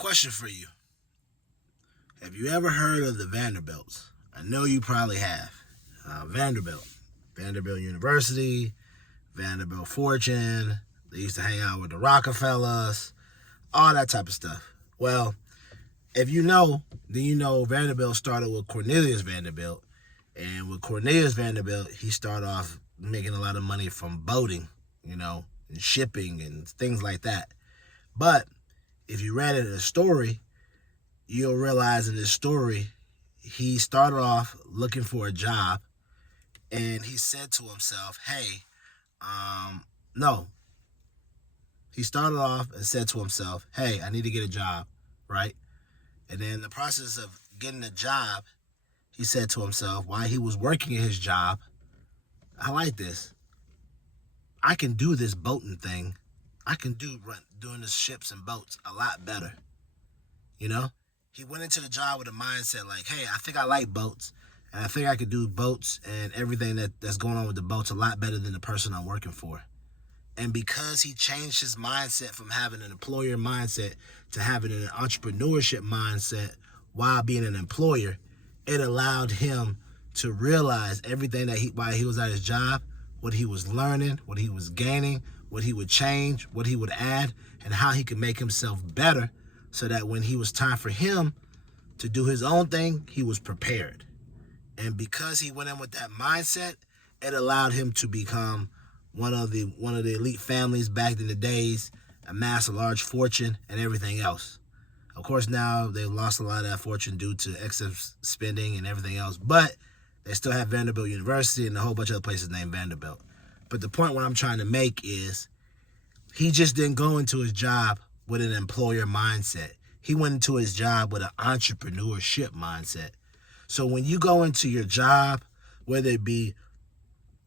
Question for you. Have you ever heard of the Vanderbilts? I know you probably have. Vanderbilt University, Vanderbilt Fortune. They used to hang out with the Rockefellers, all that type of stuff. Well, if you know, then you know Vanderbilt started with Cornelius Vanderbilt. And with Cornelius Vanderbilt, he started off making a lot of money from boating, and shipping and things like that. But if you read it in the story, you'll realize in this story, he started off looking for a job, and he said to himself, hey, no. He started off and said to himself, hey, I need to get a job, right? And then in the process of getting a job, he said to himself, while he was working at his job, I like this. I can do this boating thing. I can doing the ships and boats a lot better. He went into the job with a mindset like, hey, I think I like boats, and I think I could do boats and everything that's going on with the boats a lot better than the person I'm working for. And because he changed his mindset from having an employer mindset to having an entrepreneurship mindset while being an employer, it allowed him to realize everything while he was at his job, what he was learning, what he was gaining, what he would change, what he would add, and how he could make himself better so that when he was time for him to do his own thing, he was prepared. And because he went in with that mindset, it allowed him to become one of the elite families back in the days, amass a large fortune and everything else. Of course, now they've lost a lot of that fortune due to excess spending and everything else, but they still have Vanderbilt University and a whole bunch of other places named Vanderbilt. But the point what I'm trying to make is he just didn't go into his job with an employer mindset. He went into his job with an entrepreneurship mindset. So when you go into your job, whether it be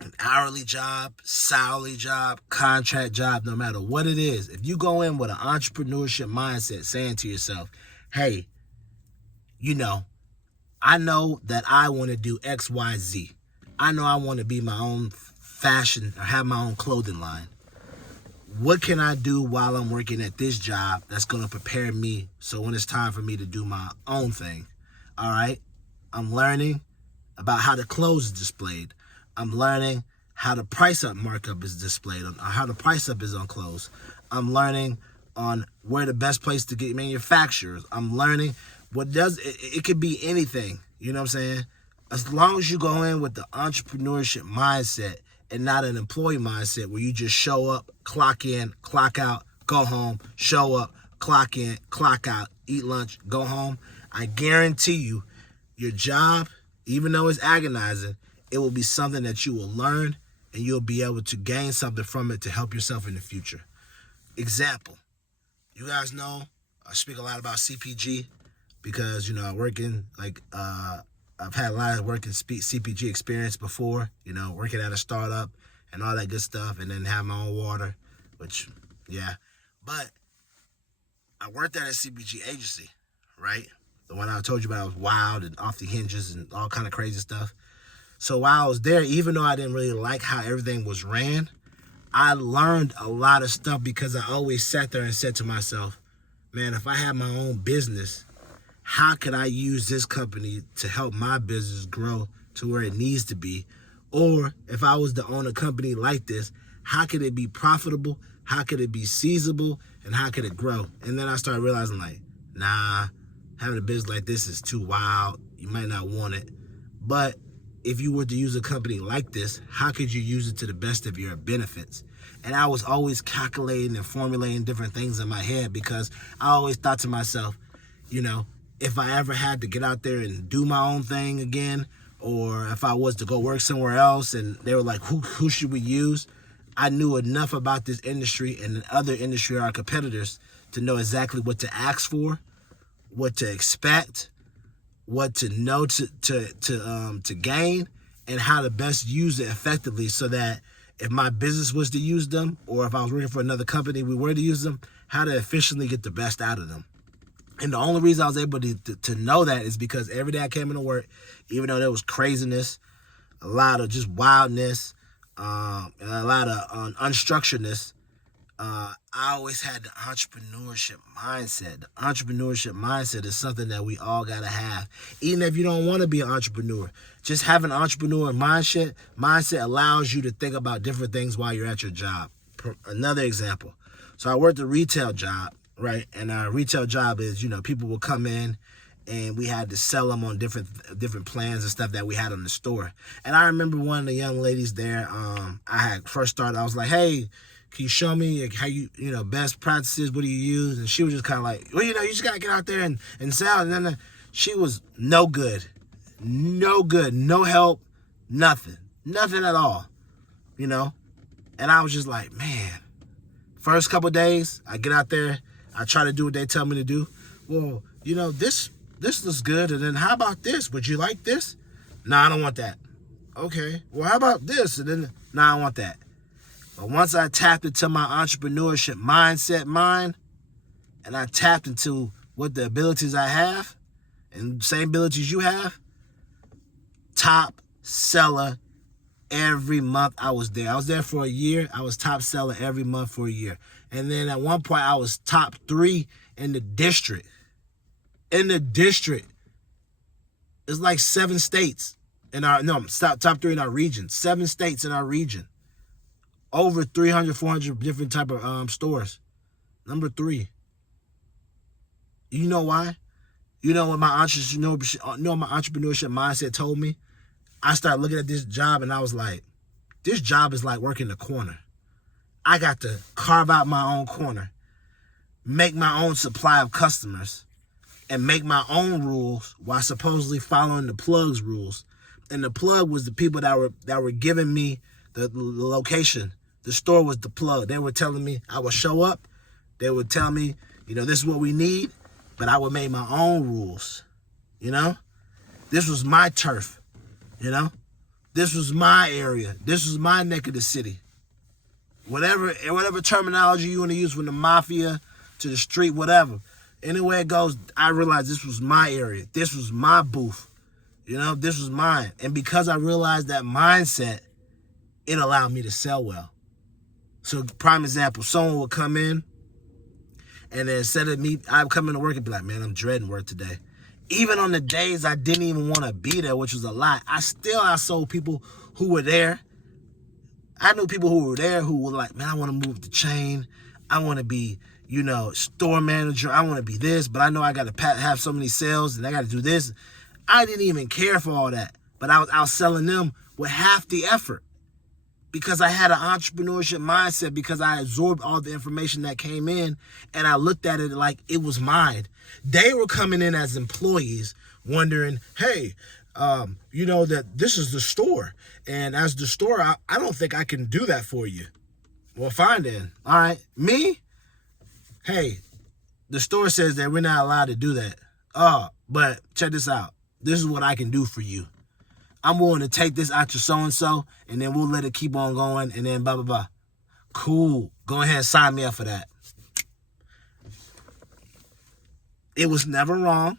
an hourly job, salary job, contract job, no matter what it is, if you go in with an entrepreneurship mindset saying to yourself, hey, I know that I want to do X, Y, Z. I know I want to be my own fashion or have my own clothing line. What can I do while I'm working at this job that's going to prepare me so when it's time for me to do my own thing? All right. I'm learning about how the clothes is displayed. I'm learning how the price up markup is displayed, or how the price up is on clothes. I'm learning on where the best place to get manufacturers. I'm learning it could be anything. You know what I'm saying? As long as you go in with the entrepreneurship mindset and not an employee mindset where you just show up, clock in, clock out, go home, show up, clock in, clock out, eat lunch, go home, I guarantee you your job, even though it's agonizing, it will be something that you will learn and you'll be able to gain something from it to help yourself in the future. Example, you guys know I speak a lot about CPG because, I work in I've had a lot of work in CPG experience before, working at a startup and all that good stuff, and then have my own water, which, yeah. But I worked at a CPG agency, right? The one I told you about was wild and off the hinges and all kind of crazy stuff. So while I was there, even though I didn't really like how everything was ran, I learned a lot of stuff because I always sat there and said to myself, man, if I had my own business, how could I use this company to help my business grow to where it needs to be? Or if I was to own a company like this, how could it be profitable? How could it be seizable? And how could it grow? And then I started realizing having a business like this is too wild. You might not want it. But if you were to use a company like this, how could you use it to the best of your benefits? And I was always calculating and formulating different things in my head because I always thought to myself, if I ever had to get out there and do my own thing again, or if I was to go work somewhere else and they were like, who should we use? I knew enough about this industry and the other industry, our competitors, to know exactly what to ask for, what to expect, what to know to gain, and how to best use it effectively so that if my business was to use them, or if I was working for another company, we were to use them, how to efficiently get the best out of them. And the only reason I was able to know that is because every day I came into work, even though there was craziness, a lot of just wildness, and a lot of unstructuredness, I always had the entrepreneurship mindset. The entrepreneurship mindset is something that we all gotta have. Even if you don't want to be an entrepreneur, just having an entrepreneur mindset allows you to think about different things while you're at your job. Another example. So I worked a retail job, right? And our retail job is, people will come in and we had to sell them on different plans and stuff that we had in the store. And I remember one of the young ladies there, I had first started, I was like, hey, can you show me how best practices, what do you use? And she was just kind of like, well, you just got to get out there and sell. And then she was no good, no help, nothing at all, And I was just like, man, first couple of days, I get out there, I try to do what they tell me to do. Well, this looks good. And then how about this? Would you like this? No, I don't want that. Okay. Well, how about this? And then, no, I don't want that. But once I tapped into my entrepreneurship mindset and I tapped into what the abilities I have and same abilities you have, top seller every month I was there. I was there for a year. I was top seller every month for a year. And then at one point I was top 3 in the district. It's like 7 states top 3 in our region. 7 states in our region. Over 300, 400 different type of stores. Number 3. You know why? You know what my entrepreneurship mindset told me? I started looking at this job and I was like, this job is like working the corner. I got to carve out my own corner, make my own supply of customers, and make my own rules while supposedly following the plug's rules. And the plug was the people that were giving me the location. The store was the plug. They were telling me I would show up. They would tell me, this is what we need, but I would make my own rules. This was my turf. This was my area. This was my neck of the city. Whatever terminology you want to use, from the mafia to the street, whatever. Anywhere it goes, I realized this was my area. This was my booth. This was mine. And because I realized that mindset, it allowed me to sell well. So, prime example, someone would come in, and then instead of me, I'd come into work and be like, man, I'm dreading work today. Even on the days I didn't even want to be there, which was a lot, I sold people who were there. I knew people who were there who were like, man, I want to move the chain. I want to be, store manager. I want to be this, but I know I got to have so many sales and I got to do this. I didn't even care for all that, but I was out selling them with half the effort. Because I had an entrepreneurship mindset, because I absorbed all the information that came in and I looked at it like it was mine. They were coming in as employees wondering, hey, that this is the store. And as the store, I don't think I can do that for you. Well, fine then. All right. Me? Hey, the store says that we're not allowed to do that. But check this out. This is what I can do for you. I'm willing to take this out to so-and-so, and then we'll let it keep on going, and then blah, blah, blah. Cool. Go ahead and sign me up for that. It was never wrong.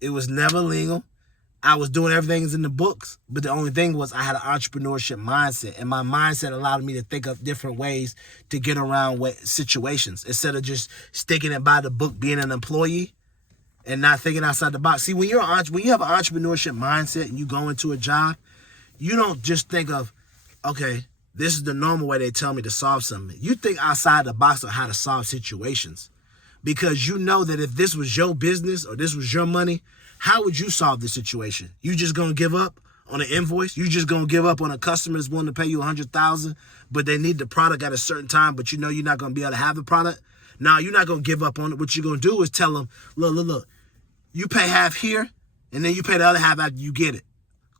It was never legal. I was doing everything in the books, but the only thing was I had an entrepreneurship mindset, and my mindset allowed me to think of different ways to get around situations instead of just sticking it by the book, being an employee, and not thinking outside the box. See, when you have an entrepreneurship mindset and you go into a job, you don't just think of, okay, this is the normal way they tell me to solve something. You think outside the box on how to solve situations, because you know that if this was your business or this was your money, how would you solve the situation? You just gonna give up on an invoice? You just gonna give up on a customer that's willing to pay you $100,000, but they need the product at a certain time, but you're not gonna be able to have the product? No, you're not gonna give up on it. What you're gonna do is tell them, look. You pay half here, and then you pay the other half after you get it.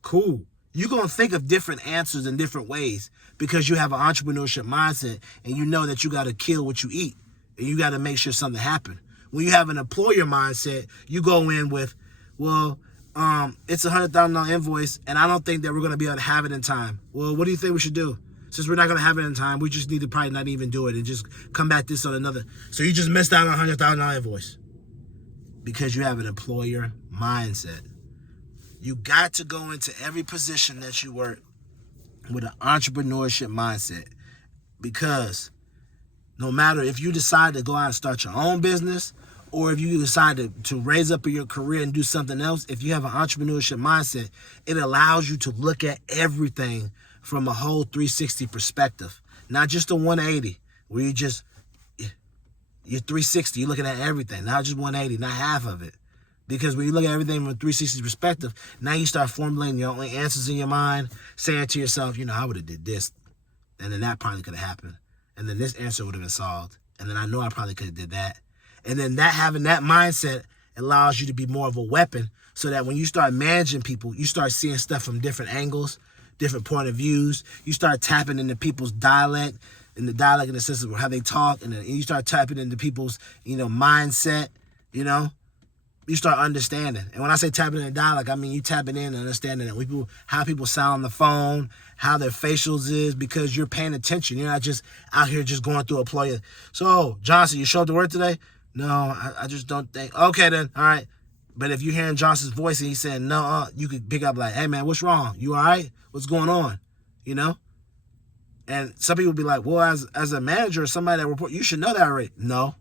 Cool. You're going to think of different answers in different ways because you have an entrepreneurship mindset, and you know that you got to kill what you eat, and you got to make sure something happens. When you have an employer mindset, you go in with, well, it's a $100,000 invoice, and I don't think that we're going to be able to have it in time. Well, what do you think we should do? Since we're not going to have it in time, we just need to probably not even do it and just come back this on another. So you just missed out on a $100,000 invoice. Because you have an employer mindset. You got to go into every position that you work with an entrepreneurship mindset. Because No matter if you decide to go out and start your own business, or if you decide to raise up in your career and do something else, if you have an entrepreneurship mindset, it allows you to look at everything from a whole 360 perspective, not just a 180, where you're 360, you're looking at everything, not just 180, not half of it. Because when you look at everything from a 360 perspective, now you start formulating your own answers in your mind, saying to yourself, I would have did this, and then that probably could have happened, and then this answer would have been solved, and then I know I probably could have did that. And then having that mindset allows you to be more of a weapon, so that when you start managing people, you start seeing stuff from different angles, different point of views. You start tapping into people's dialect, in the sense of how they talk, and you start tapping into people's, mindset, You start understanding. And when I say tapping into dialect, I mean you tapping in and understanding that how people sound on the phone, how their facials is, because you're paying attention. You're not just out here just going through a ploy. So, Johnson, you show up to work today? No, I just don't think. Okay, then, all right. But if you're hearing Johnson's voice and he's saying no, you could pick up like, hey, man, what's wrong? You all right? What's going on? And some people be like, well, as a manager or somebody that report, you should know that already. No.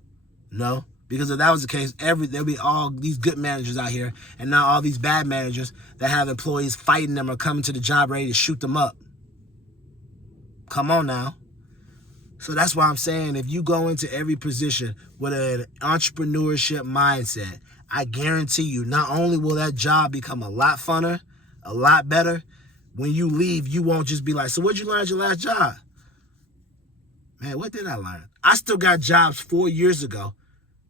Because if that was the case, there'll be all these good managers out here and not all these bad managers that have employees fighting them or coming to the job ready to shoot them up. Come on now. So that's why I'm saying, if you go into every position with an entrepreneurship mindset, I guarantee you, not only will that job become a lot funner, a lot better, when you leave, you won't just be like, so what'd you learn at your last job? Man, what did I learn? I still got jobs 4 years ago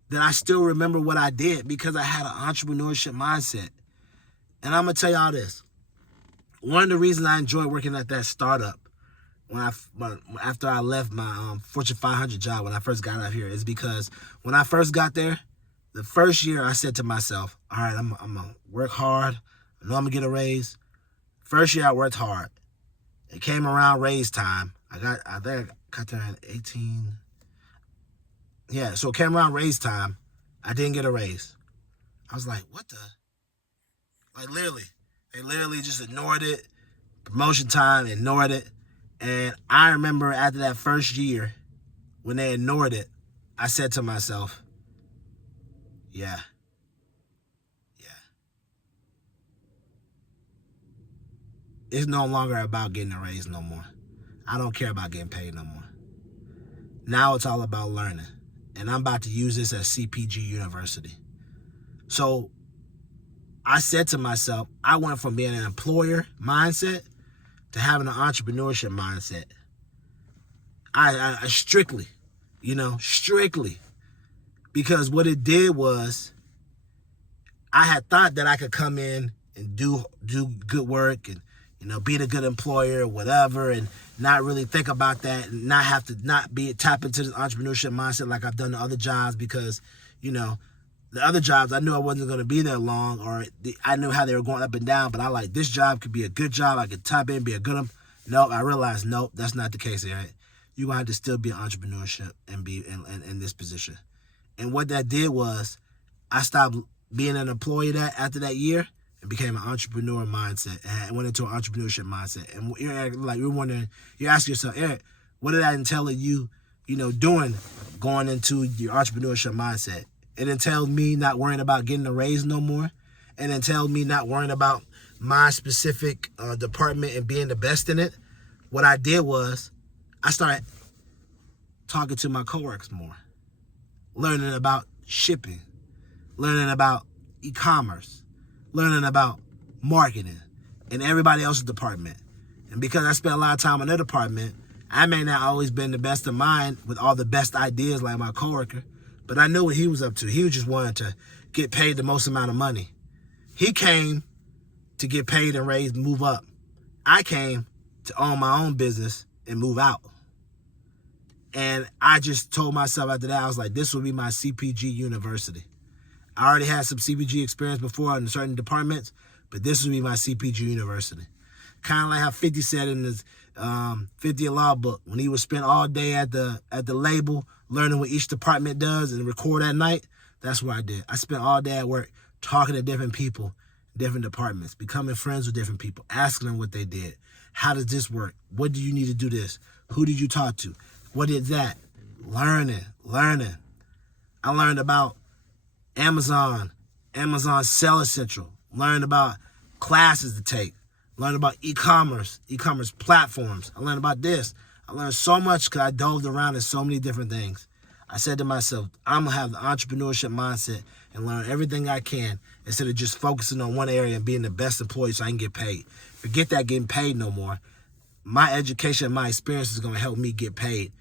that I still remember what I did because I had an entrepreneurship mindset. And I'm going to tell y'all this. One of the reasons I enjoy working at that startup after I left my Fortune 500 job when I first got out here is because when I first got there, the first year I said to myself, all right, I'm going to work hard. I know I'm going to get a raise. First year I worked hard. It came around raise time. I think I got there at 18. Yeah, so it came around raise time. I didn't get a raise. I was like, what the? Like, literally. They literally just ignored it. Promotion time, ignored it. And I remember after that first year, when they ignored it, I said to myself, yeah. It's no longer about getting a raise no more. I don't care about getting paid no more. Now it's all about learning. And I'm about to use this as CPG University. So I said to myself, I went from being an employer mindset to having an entrepreneurship mindset. I strictly, because what it did was I had thought that I could come in and do good work and, be a good employer or whatever, and not really think about that and not have to tap into this entrepreneurship mindset like I've done the other jobs, because, the other jobs, I knew I wasn't going to be there long, or I knew how they were going up and down, but I like, this job could be a good job. I could tap in, be a good one. Nope, I realized, nope, that's not the case, Eric. You're going to have to still be in entrepreneurship and be in this position. And what that did was I stopped being an employee after that year and became an entrepreneur mindset, and I went into an entrepreneurship mindset. And you're wondering, you're asking yourself, Eric, what did that entail in you, doing going into your entrepreneurship mindset? It entailed me not worrying about getting a raise no more. It entailed me not worrying about my specific department and being the best in it. What I did was I started talking to my coworkers more, learning about shipping, learning about e-commerce, learning about marketing and everybody else's department. And because I spent a lot of time in their department, I may not always been the best of mine with all the best ideas like my coworker, but I knew what he was up to. He was just wanting to get paid the most amount of money. He came to get paid and raise, move up. I came to own my own business and move out. And I just told myself after that, I was like, this will be my CPG university. I already had some CPG experience before in certain departments, but this will be my CPG university. Kind of like how 50 said in his 50 Law book, when he would spend all day at the label learning what each department does and record at night. That's what I did. I spent all day at work talking to different people, different departments, becoming friends with different people, asking them what they did. How does this work? What do you need to do this? Who did you talk to? What did that? learning. I learned about Amazon Sell Essential. Learned about classes to take. Learned about e-commerce platforms. I learned about this. I learned so much because I dove around in so many different things. I said to myself, I'm going to have the entrepreneurship mindset and learn everything I can instead of just focusing on one area and being the best employee so I can get paid. Forget that getting paid no more. My education, my experience is going to help me get paid.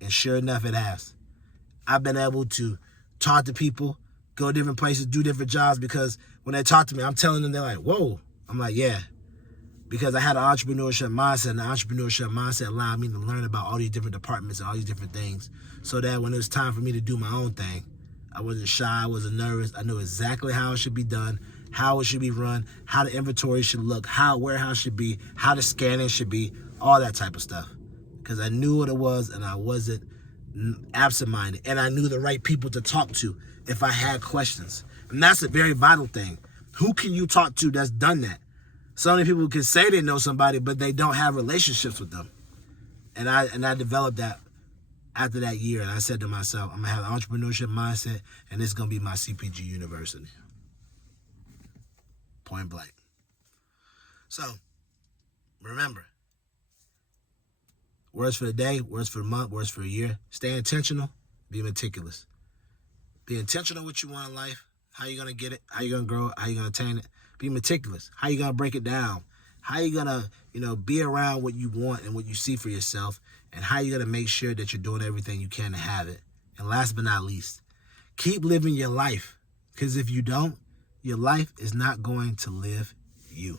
And sure enough, it has. I've been able to talk to people, go different places, do different jobs because when they talk to me, I'm telling them, they're like, whoa. I'm like, yeah. Because I had an entrepreneurship mindset, and the entrepreneurship mindset allowed me to learn about all these different departments and all these different things so that when it was time for me to do my own thing, I wasn't shy, I wasn't nervous. I knew exactly how it should be done, how it should be run, how the inventory should look, how a warehouse should be, how the scanning should be, all that type of stuff. Because I knew what it was and I wasn't absent-minded. And I knew the right people to talk to if I had questions. And that's a very vital thing. Who can you talk to that's done that? So many people can say they know somebody, but they don't have relationships with them. And I developed that after that year. And I said to myself, I'm going to have an entrepreneurship mindset, and this is going to be my CPG university. Point blank. So, remember, words for the day, words for the month, words for a year. Stay intentional, be meticulous. Be intentional what you want in life, how you going to get it, how you going to grow it, how you going to attain it. Be meticulous. How you going to break it down? How you going to, be around what you want and what you see for yourself, and how you going to make sure that you're doing everything you can to have it. And last but not least, keep living your life, because if you don't, your life is not going to live you.